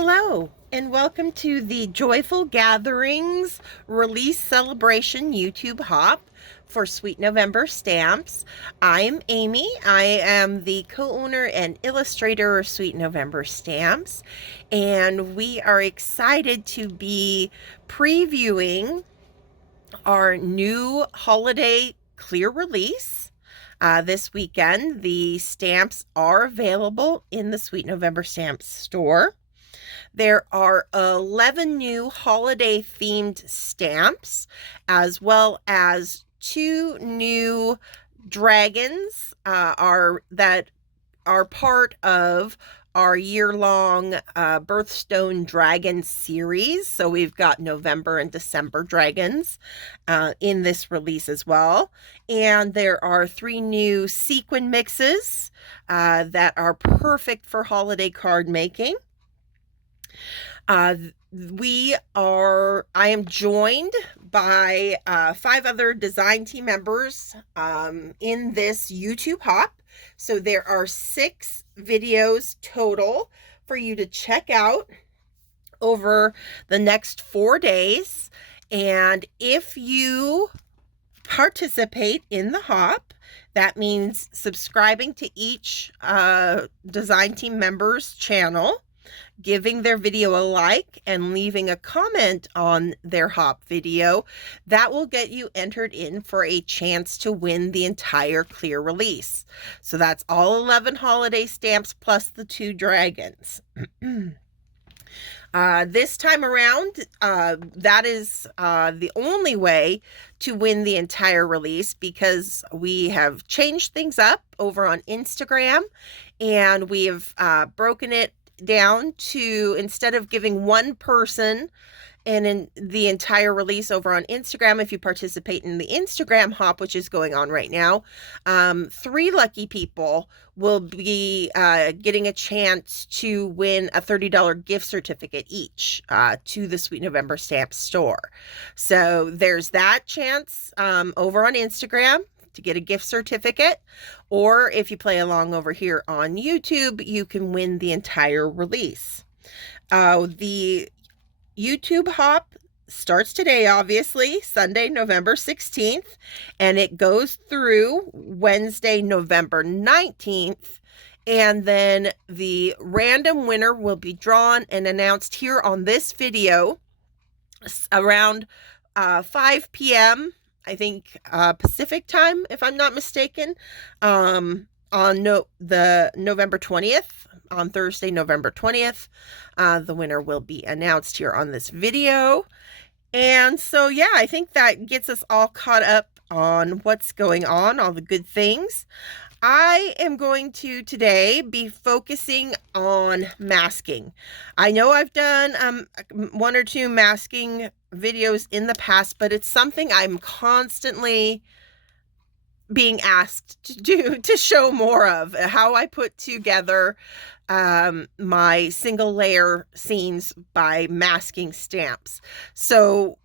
Hello, and welcome to the Joyful Gatherings Release Celebration YouTube Hop for Sweet November Stamps. I'm Amy. I am the co-owner and illustrator of Sweet November Stamps, and we are excited to be previewing our new holiday clear release. This weekend, the stamps are available in the Sweet November Stamps store. There are 11 new holiday themed stamps, as well as 2 new dragons that are part of our year-long Birthstone Dragons series. So we've got November and December dragons in this release as well. And there are 3 new sequin mixes that are perfect for holiday card making. I am joined by 5 other design team members in this YouTube hop. So there are 6 videos total for you to check out over the next 4 days. And if you participate in the hop, that means subscribing to each design team member's channel, giving their video a like, and leaving a comment on their hop video. That will get you entered in for a chance to win the entire clear release. So that's all 11 holiday stamps plus the 2 dragons. This time around, that is the only way to win the entire release, because we have changed things up over on Instagram, and we have broken it down to, instead of giving one person and in the entire release over on Instagram, if you participate in the Instagram hop, which is going on right now, 3 lucky people will be getting a chance to win a $30 gift certificate each to the Sweet November Stamp store. So there's that chance over on Instagram to get a gift certificate, or if you play along over here on YouTube, you can win the entire release. The YouTube hop starts today, obviously, Sunday, November 16th, and it goes through Wednesday, November 19th, and then the random winner will be drawn and announced here on this video around 5 p.m. I think Pacific time, if I'm not mistaken, on the November 20th, on Thursday, November 20th. The winner will be announced here on this video. And so, yeah, I think that gets us all caught up on what's going on, all the good things. I am going to today be focusing on masking. I know I've done 1 or 2 masking videos in the past, but it's something I'm constantly being asked to do, to show more of, how I put together my single layer scenes by masking stamps. So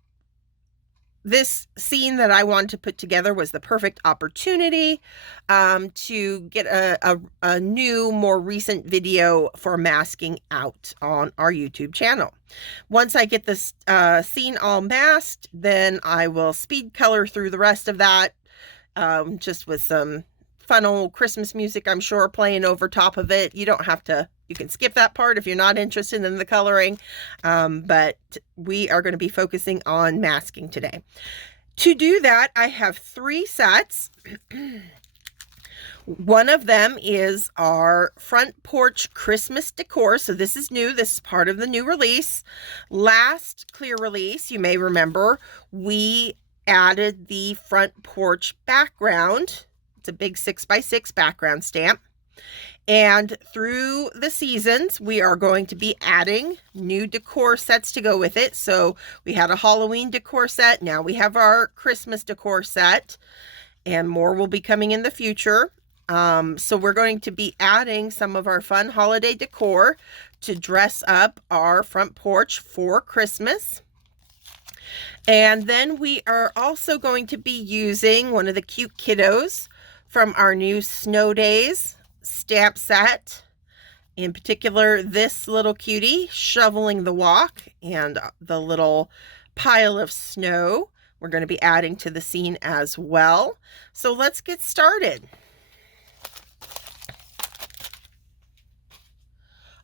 this scene that I wanted to put together was the perfect opportunity to get a new, more recent video for masking out on our YouTube channel. Once I get this scene all masked, then I will speed color through the rest of that, just with some fun old Christmas music, I'm sure, playing over top of it. You don't have to, you can skip that part if you're not interested in the coloring, but we are going to be focusing on masking today. To do that, I have 3 sets. One of them is our front porch Christmas decor. So this is new. This is part of the new release. Last clear release, you may remember, we added the front porch background. It's a big 6x6 background stamp. And through the seasons, we are going to be adding new decor sets to go with it. So we had a Halloween decor set. Now we have our Christmas decor set, and more will be coming in the future. So we're going to be adding some of our fun holiday decor to dress up our front porch for Christmas. And then we are also going to be using one of the cute kiddos from our new Snow Days stamp set In particular, this little cutie shoveling the walk and the little pile of snow we're going to be adding to the scene as well. So let's get started.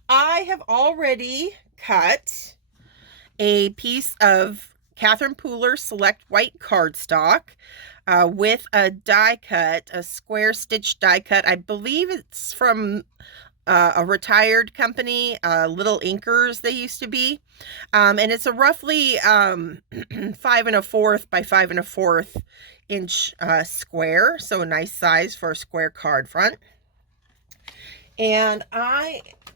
I have already cut a piece of Catherine Pooler Select White cardstock with a die cut, a square stitch die cut. I believe it's from a retired company, Little Inkers they used to be. And it's a roughly 5 1/4 by 5 1/4 inch square. So a nice size for a square card front. And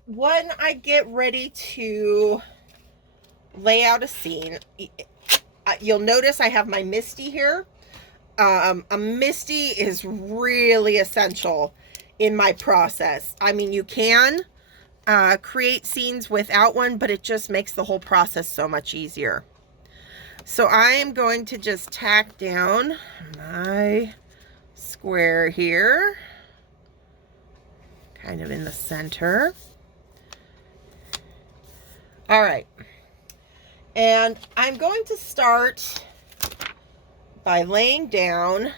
when I get ready to lay out a scene, you'll notice I have my Misty here. A Misty is really essential in my process. I mean, you can create scenes without one, but it just makes the whole process so much easier. So I am going to just tack down my square here, kind of in the center. All right. And I'm going to start by laying down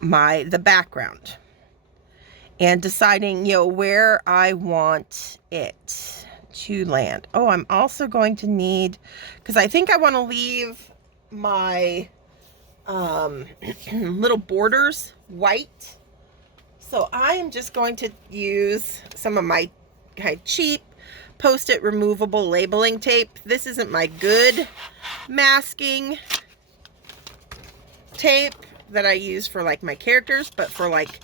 the background and deciding, where I want it to land. Oh, I'm also going to need, because I think I want to leave my little borders white. So I am just going to use some of my kind of cheap Post-it removable labeling tape. This isn't my good masking tape that I use for like my characters, but for like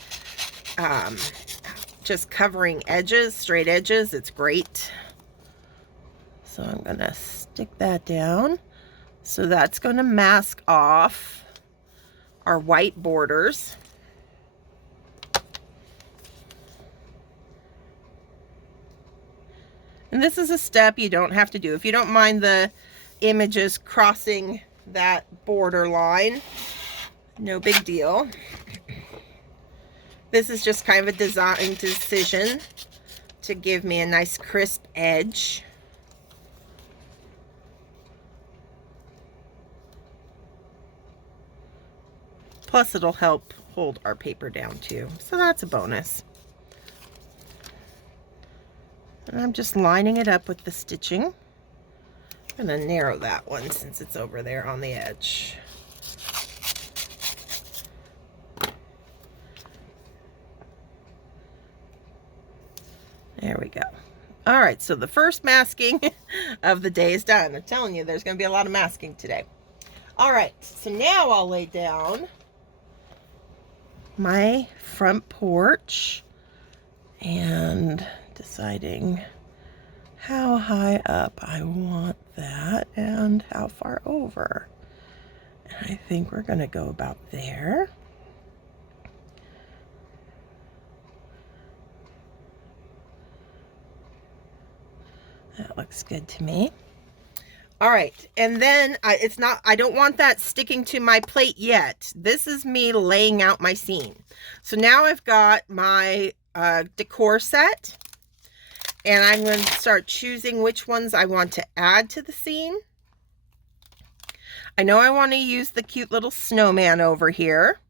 just covering edges, straight edges, it's great. So I'm gonna stick that down. So that's gonna mask off our white borders. And this is a step you don't have to do. If you don't mind the images crossing that border line, no big deal. This is just kind of a design decision to give me a nice crisp edge. Plus it'll help hold our paper down too. So that's a bonus. And I'm just lining it up with the stitching. I'm going to narrow that one since it's over there on the edge. There we go. All right, so the first masking of the day is done. I'm telling you, there's going to be a lot of masking today. All right, so now I'll lay down my front porch and deciding how high up I want that and how far over. And I think we're going to go about there. That looks good to me. All right, and then I don't want that sticking to my plate yet. This is me laying out my scene. So now I've got my decor set, and I'm going to start choosing which ones I want to add to the scene. I know I want to use the cute little snowman over here.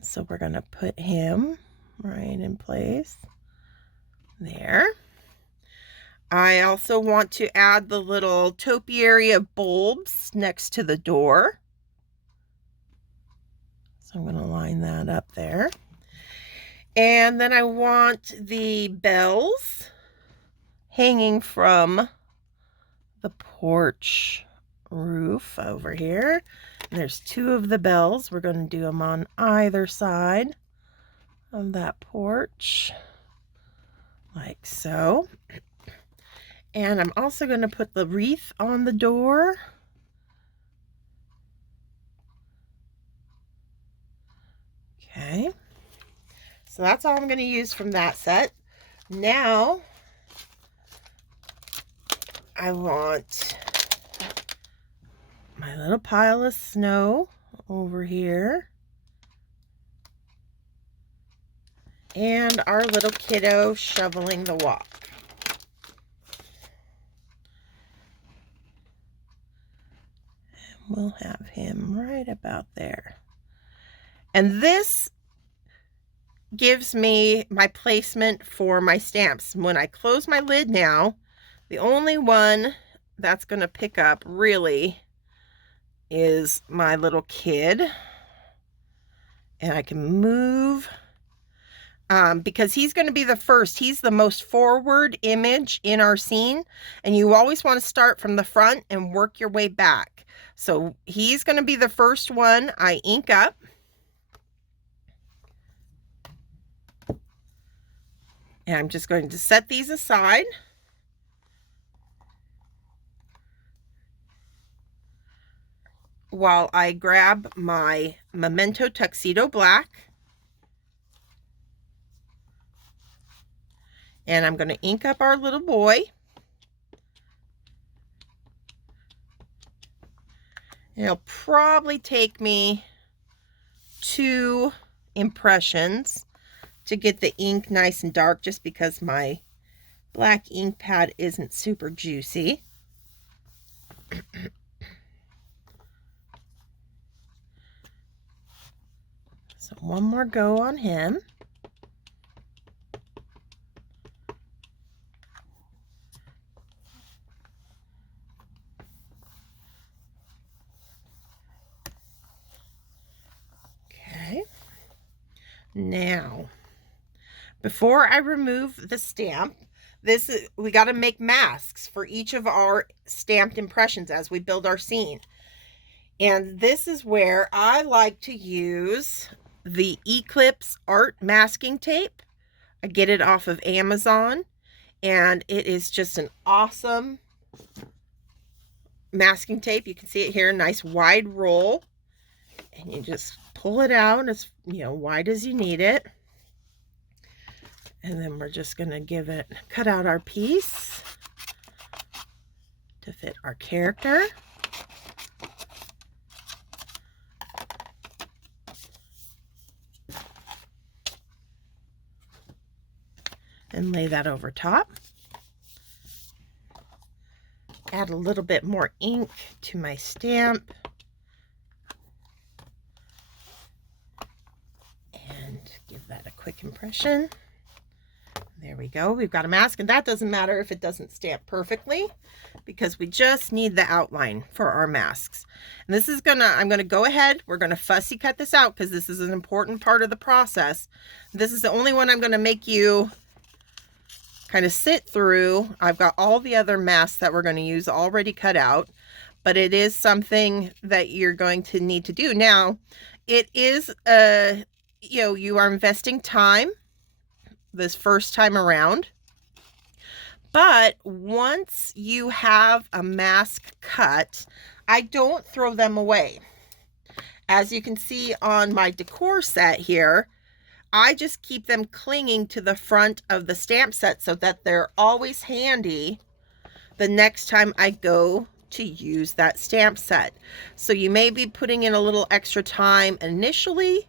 So we're going to put him right in place there. I also want to add the little topiary of bulbs next to the door. So I'm going to line that up there. And then I want the bells hanging from the porch roof over here. And there's 2 of the bells. We're going to do them on either side of that porch, like so. And I'm also going to put the wreath on the door. Okay. So that's all I'm going to use from that set. Now, I want my little pile of snow over here. And our little kiddo shoveling the walk. And we'll have him right about there. And this gives me my placement for my stamps. When I close my lid now, the only one that's going to pick up really is my little kid. And I can move because he's going to be the first. He's the most forward image in our scene. And you always want to start from the front and work your way back. So he's going to be the first one I ink up. And I'm just going to set these aside. While I grab my Memento Tuxedo Black. And I'm going to ink up our little boy. It'll probably take me 2 impressions to get the ink nice and dark, just because my black ink pad isn't super juicy. So one more go on him. Okay. Now, before I remove the stamp, we got to make masks for each of our stamped impressions as we build our scene. And this is where I like to use the Eclipse Art masking tape. I get it off of Amazon, and it is just an awesome masking tape. You can see it here, nice wide roll, and you just pull it out as wide as you need it. And then we're just going to cut out our piece to fit our character. And lay that over top. Add a little bit more ink to my stamp. And give that a quick impression. There we go. We've got a mask, and that doesn't matter if it doesn't stamp perfectly, because we just need the outline for our masks. And this is I'm gonna go ahead. We're gonna fussy cut this out because this is an important part of the process. This is the only one I'm gonna make you kind of sit through. I've got all the other masks that we're going to use already cut out, but it is something that you're going to need to do. Now, it is, you are investing time this first time around, but once you have a mask cut, I don't throw them away. As you can see on my decor set here, I just keep them clinging to the front of the stamp set so that they're always handy the next time I go to use that stamp set. So you may be putting in a little extra time initially,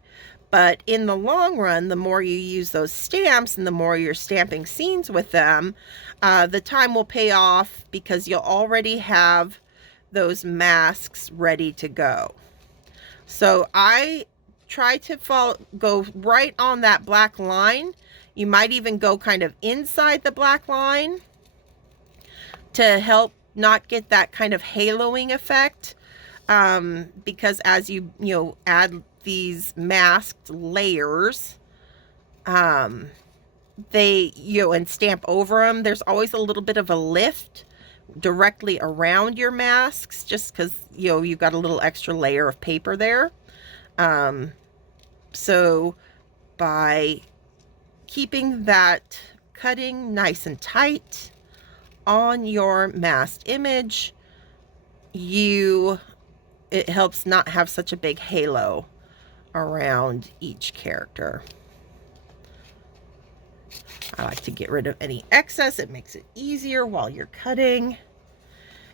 but in the long run, the more you use those stamps and the more you're stamping scenes with them, the time will pay off because you'll already have those masks ready to go. So I try to go right on that black line. You might even go kind of inside the black line to help not get that kind of haloing effect, because as you add these masked layers, they and stamp over them, there's always a little bit of a lift directly around your masks, just because you've got a little extra layer of paper there. So by keeping that cutting nice and tight on your masked image, it helps not have such a big halo around each character. I like to get rid of any excess. It makes it easier while you're cutting.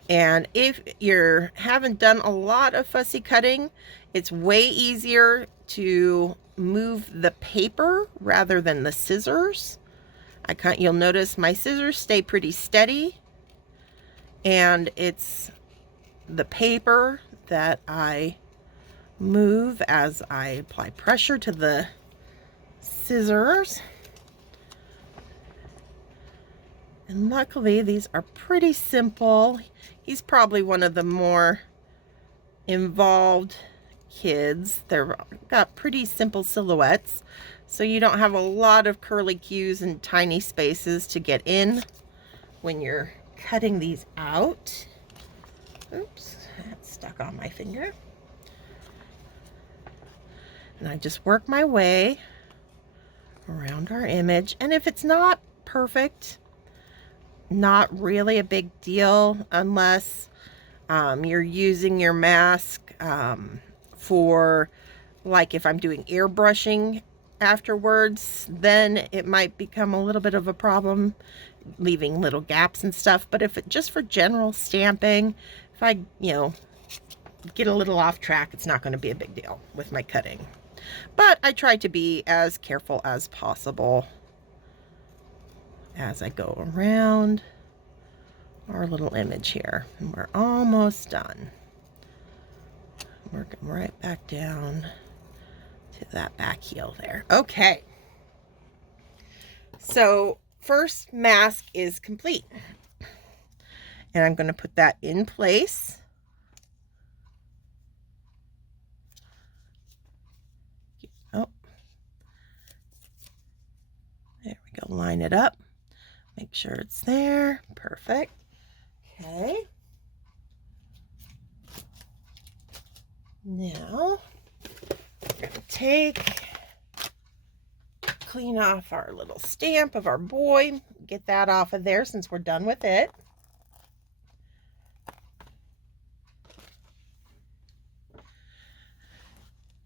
And if you haven't done a lot of fussy cutting, It's way easier to move the paper rather than the scissors. You'll notice my scissors stay pretty steady, and it's the paper that I move as I apply pressure to the scissors. And luckily these are pretty simple. He's probably one of the more involved kids. They've got pretty simple silhouettes, so you don't have a lot of curly cues and tiny spaces to get in when you're cutting these out. Oops, that's stuck on my finger. And I just work my way around our image. And if it's not perfect, not really a big deal, unless you're using your mask for, like, if I'm doing airbrushing afterwards, then it might become a little bit of a problem, leaving little gaps and stuff. But if it just for general stamping, if I, get a little off track, it's not going to be a big deal with my cutting. But I try to be as careful as possible as I go around our little image here. And we're almost done. Working right back down to that back heel there. Okay. So first mask is complete. And I'm going to put that in place. Oh. There we go. Line it up. Make sure it's there. Perfect. Okay. Now, we're going to clean off our little stamp of our boy. Get that off of there since we're done with it.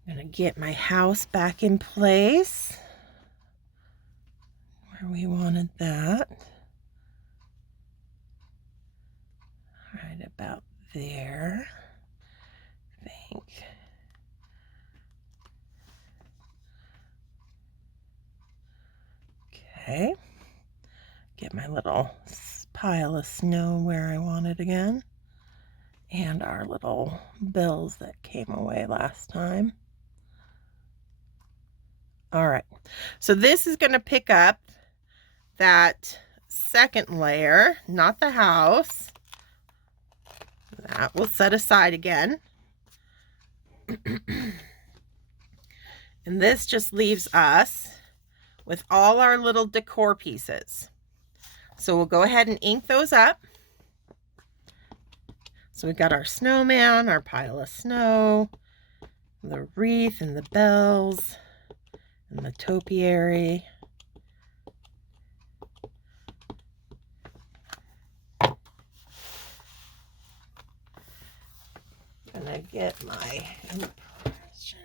I'm going to get my house back in place where we wanted that. Right about there, I think. Okay. Get my little pile of snow where I want it again. And our little bills that came away last time. All right. So this is going to pick up that second layer, not the house. That will set aside again. And this just leaves us with all our little decor pieces. So we'll go ahead and ink those up. So we've got our snowman, our pile of snow, the wreath and the bells, and the topiary. Gonna get my impression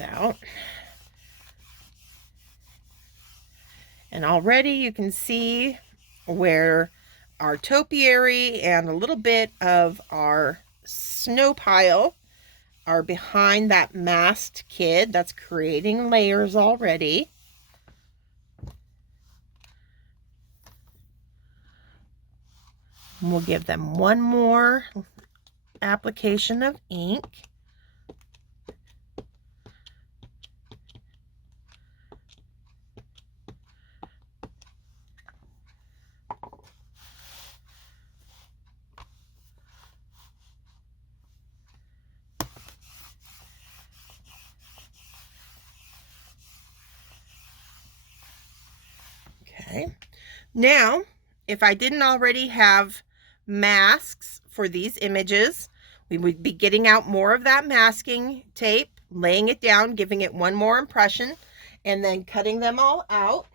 out. And already you can see where our topiary and a little bit of our snow pile are behind that masked kid. That's creating layers already. And we'll give them one more application of ink. Okay, now if I didn't already have masks for these images, we would be getting out more of that masking tape, laying it down, giving it one more impression, and then cutting them all out.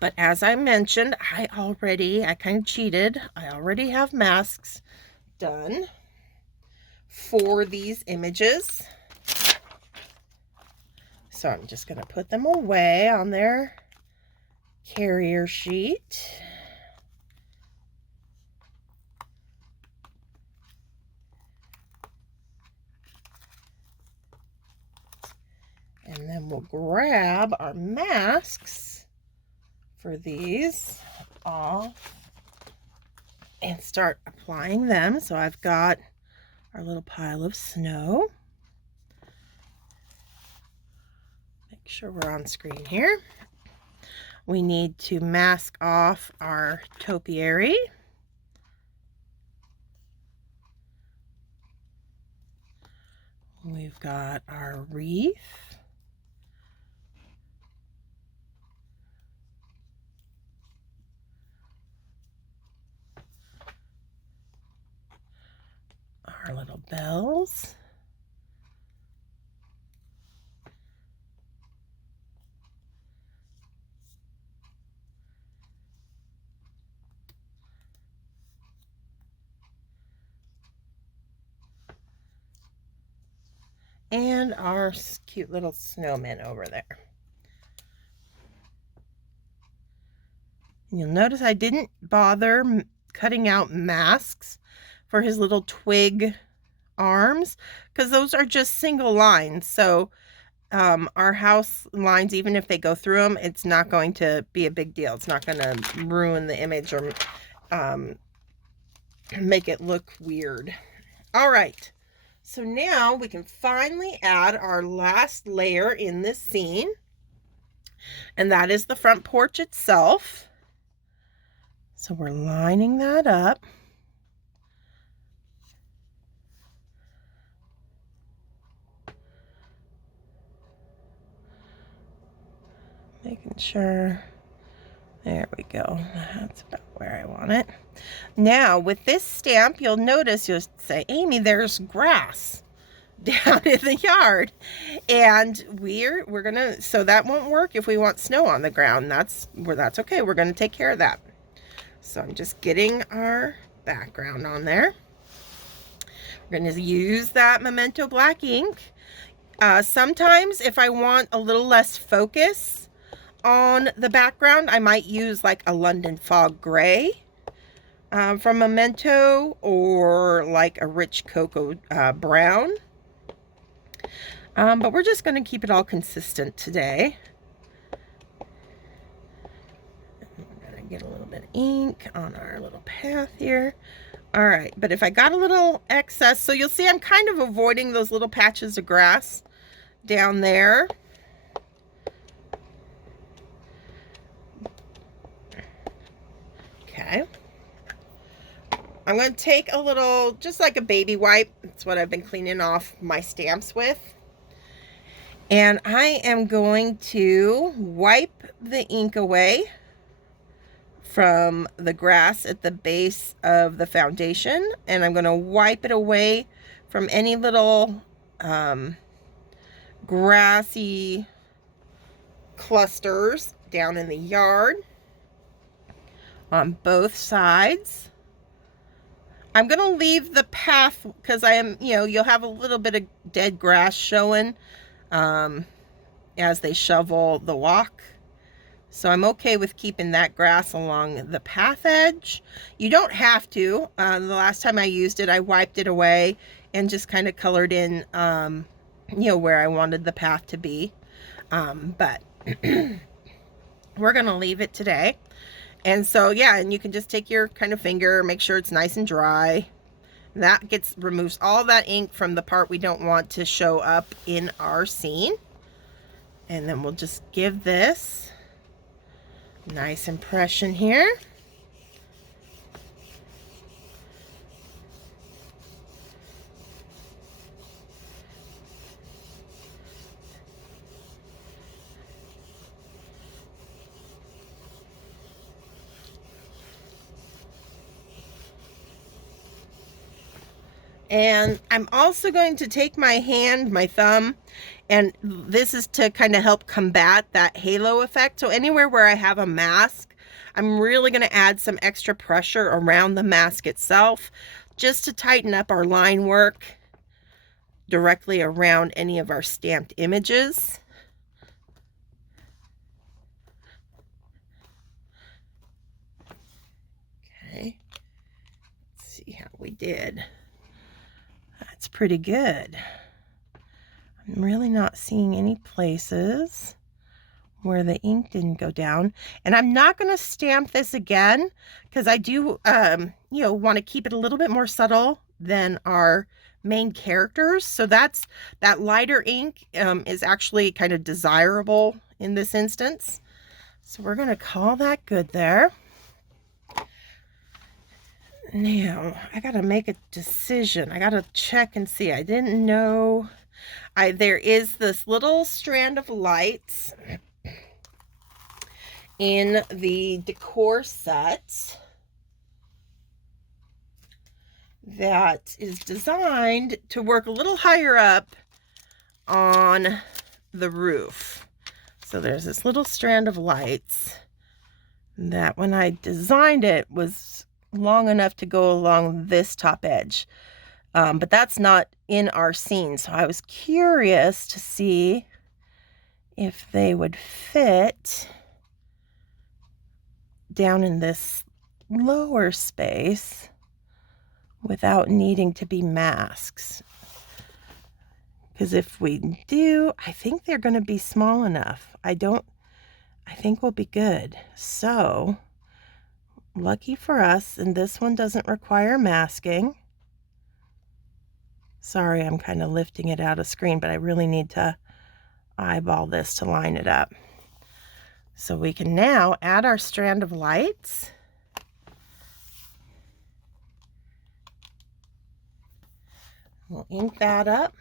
But as I mentioned, I kind of cheated. I already have masks done for these images. So I'm just going to put them away on their carrier sheet. then we'll grab our masks for these off and start applying them. So I've got our little pile of snow. Make sure we're on screen here. We need to mask off our topiary. We've got our wreath. Our little bells. And our cute little snowman over there. You'll notice I didn't bother cutting out masks for his little twig arms because those are just single lines. So our house lines, even if they go through them, it's not going to be a big deal. It's not going to ruin the image or make it look weird. All right. So now we can finally add our last layer in this scene, and that is the front porch itself. So we're lining that up. Making sure, there we go. That's about where I want it. Now with this stamp, you'll notice, you'll say, Amy, there's grass down in the yard, and we're gonna, so that won't work if we want snow on the ground. That's okay. We're gonna take care of that. So I'm just getting our background on there. We're gonna use that Memento black ink. Sometimes if I want a little less focus on the background, I might use like a London Fog Gray from Memento, or like a rich cocoa brown. But we're just going to keep it all consistent today. We're going to get a little bit of ink on our little path here. All right, but if I got a little excess, so you'll see I'm kind of avoiding those little patches of grass down there. Okay. I'm going to take a little, just like a baby wipe. That's what I've been cleaning off my stamps with. And I am going to wipe the ink away from the grass at the base of the foundation. And I'm going to wipe it away from any little grassy clusters down in the yard on both sides. I'm going to leave the path because I am, you'll have a little bit of dead grass showing as they shovel the walk. So I'm okay with keeping that grass along the path edge. You don't have to. The last time I used it, I wiped it away and just kind of colored in, where I wanted the path to be. But we're going to leave it today. And so, yeah, and you can just take your kind of finger, make sure it's nice and dry. That removes all that ink from the part we don't want to show up in our scene. And then we'll just give this a nice impression here. And I'm also going to take my hand, my thumb, and this is to kind of help combat that halo effect. So anywhere where I have a mask, I'm really going to add some extra pressure around the mask itself, just to tighten up our line work directly around any of our stamped images. Okay, let's see how we did. That's pretty good. I'm really not seeing any places where the ink didn't go down. And I'm not going to stamp this again because I do, want to keep it a little bit more subtle than our main characters. So that lighter ink is actually kind of desirable in this instance. So we're going to call that good there. Now, I got to make a decision. I got to check and see. I didn't know. There is this little strand of lights in the decor set that is designed to work a little higher up on the roof. So there's this little strand of lights that when I designed it was long enough to go along this top edge. But that's not in our scene. So I was curious to see if they would fit down in this lower space without needing to be masks. Because if we do, I think they're going to be small enough. I think we'll be good. So, lucky for us, and this one doesn't require masking. Sorry, I'm kind of lifting it out of screen, but I really need to eyeball this to line it up. So we can now add our strand of lights. We'll ink that up.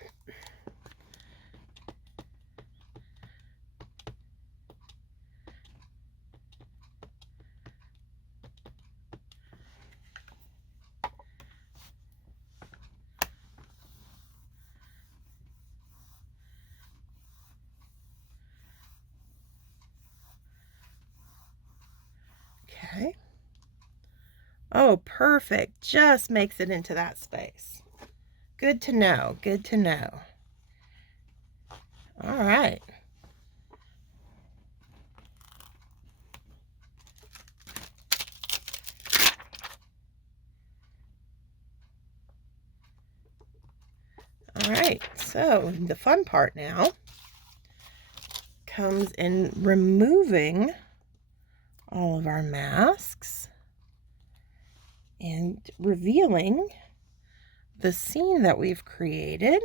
Okay. Oh, perfect. Just makes it into that space. Good to know. Good to know. All right. All right. So the fun part now comes in removing all of our masks and revealing the scene that we've created.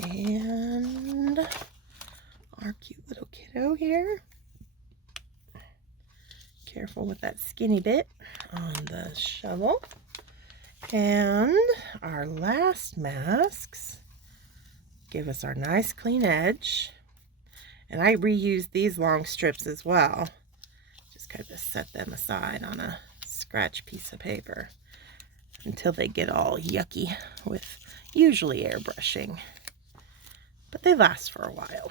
And our cute little kiddo here. Careful with that skinny bit on the shovel. And our last masks give us our nice clean edge. And I reuse these long strips as well. Just kind of set them aside on a scratch piece of paper until they get all yucky with usually airbrushing. But they last for a while.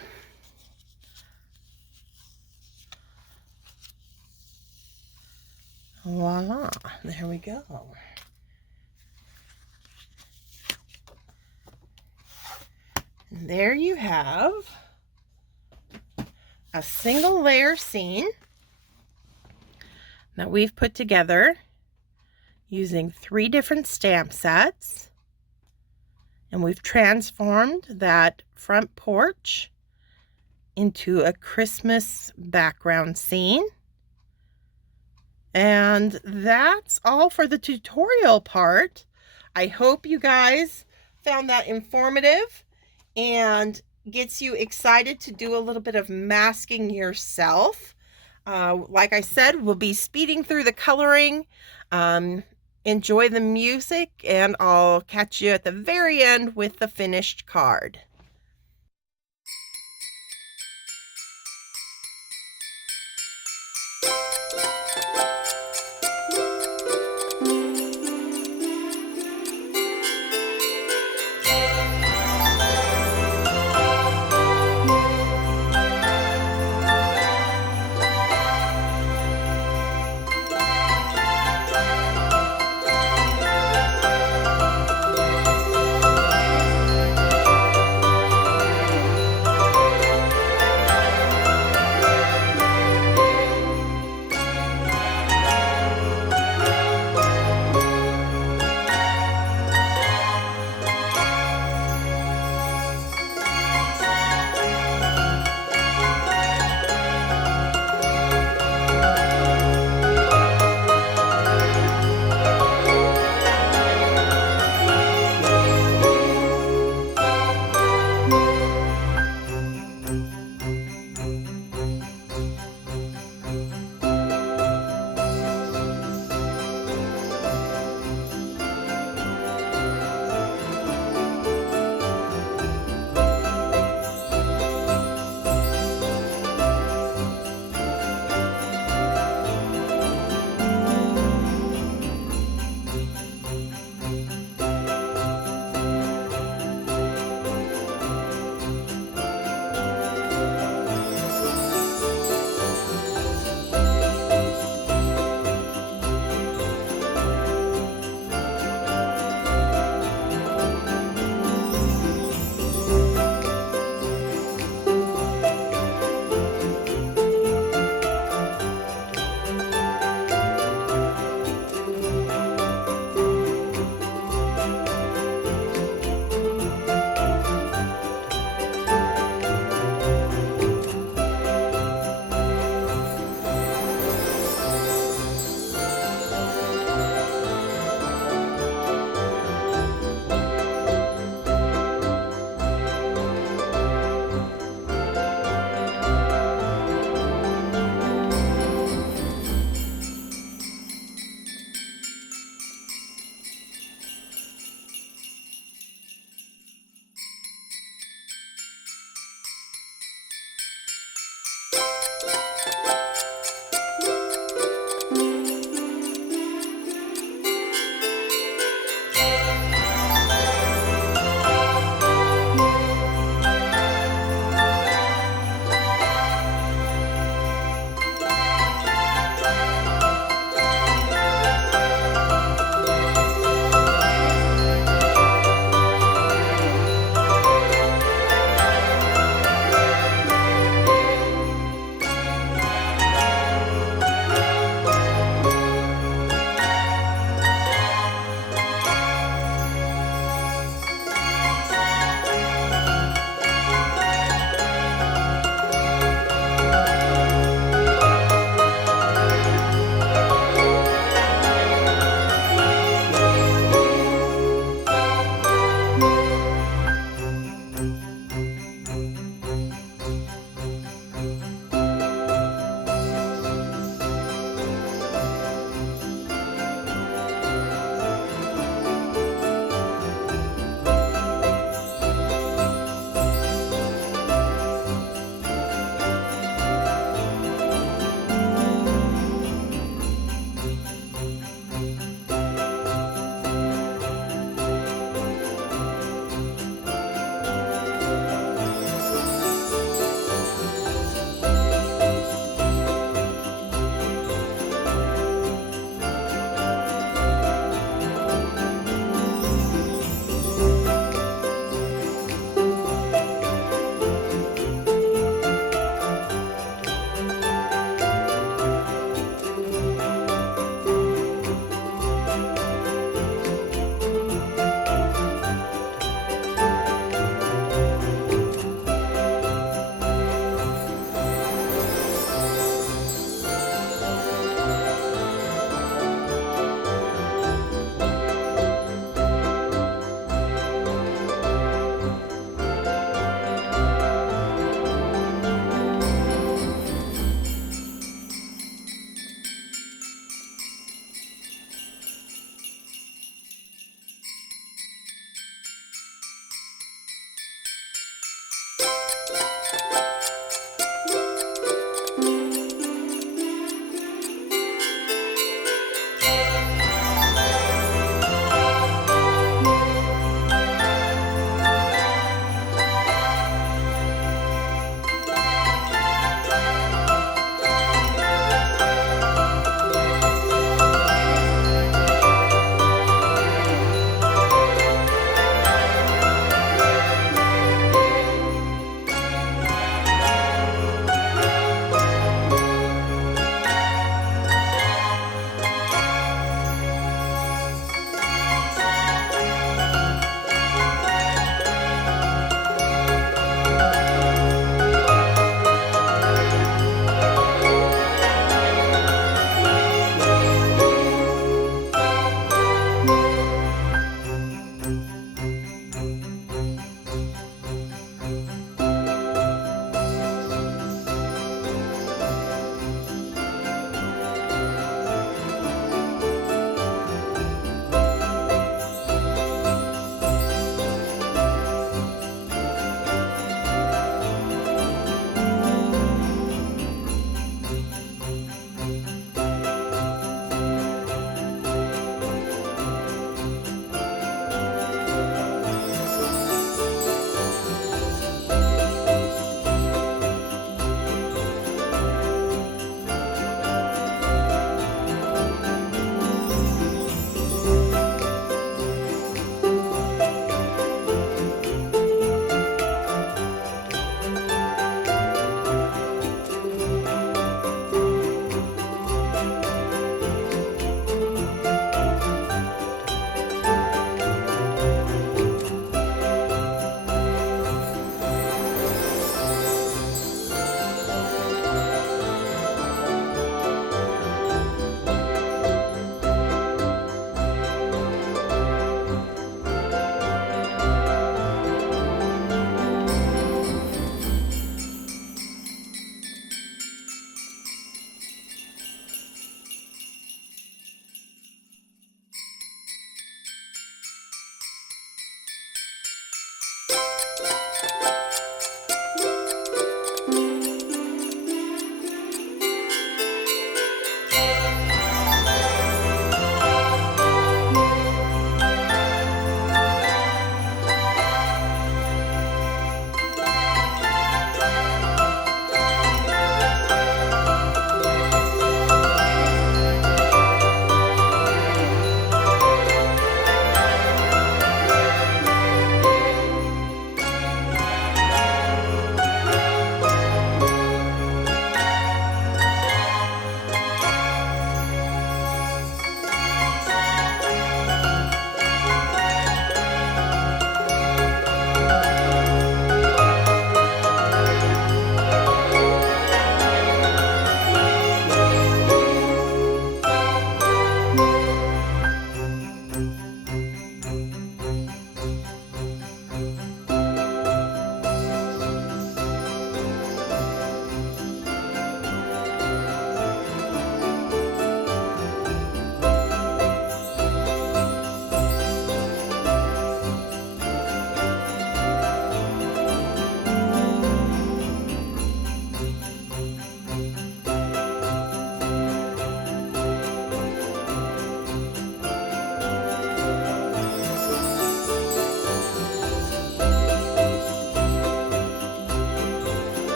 Voila, there we go. And there you have a single layer scene that we've put together using 3 different stamp sets. And we've transformed that front porch into a Christmas background scene. And that's all for the tutorial part. I hope you guys found that informative and gets you excited to do a little bit of masking yourself. Like I said, we'll be speeding through the coloring. Enjoy the music, and I'll catch you at the very end with the finished card.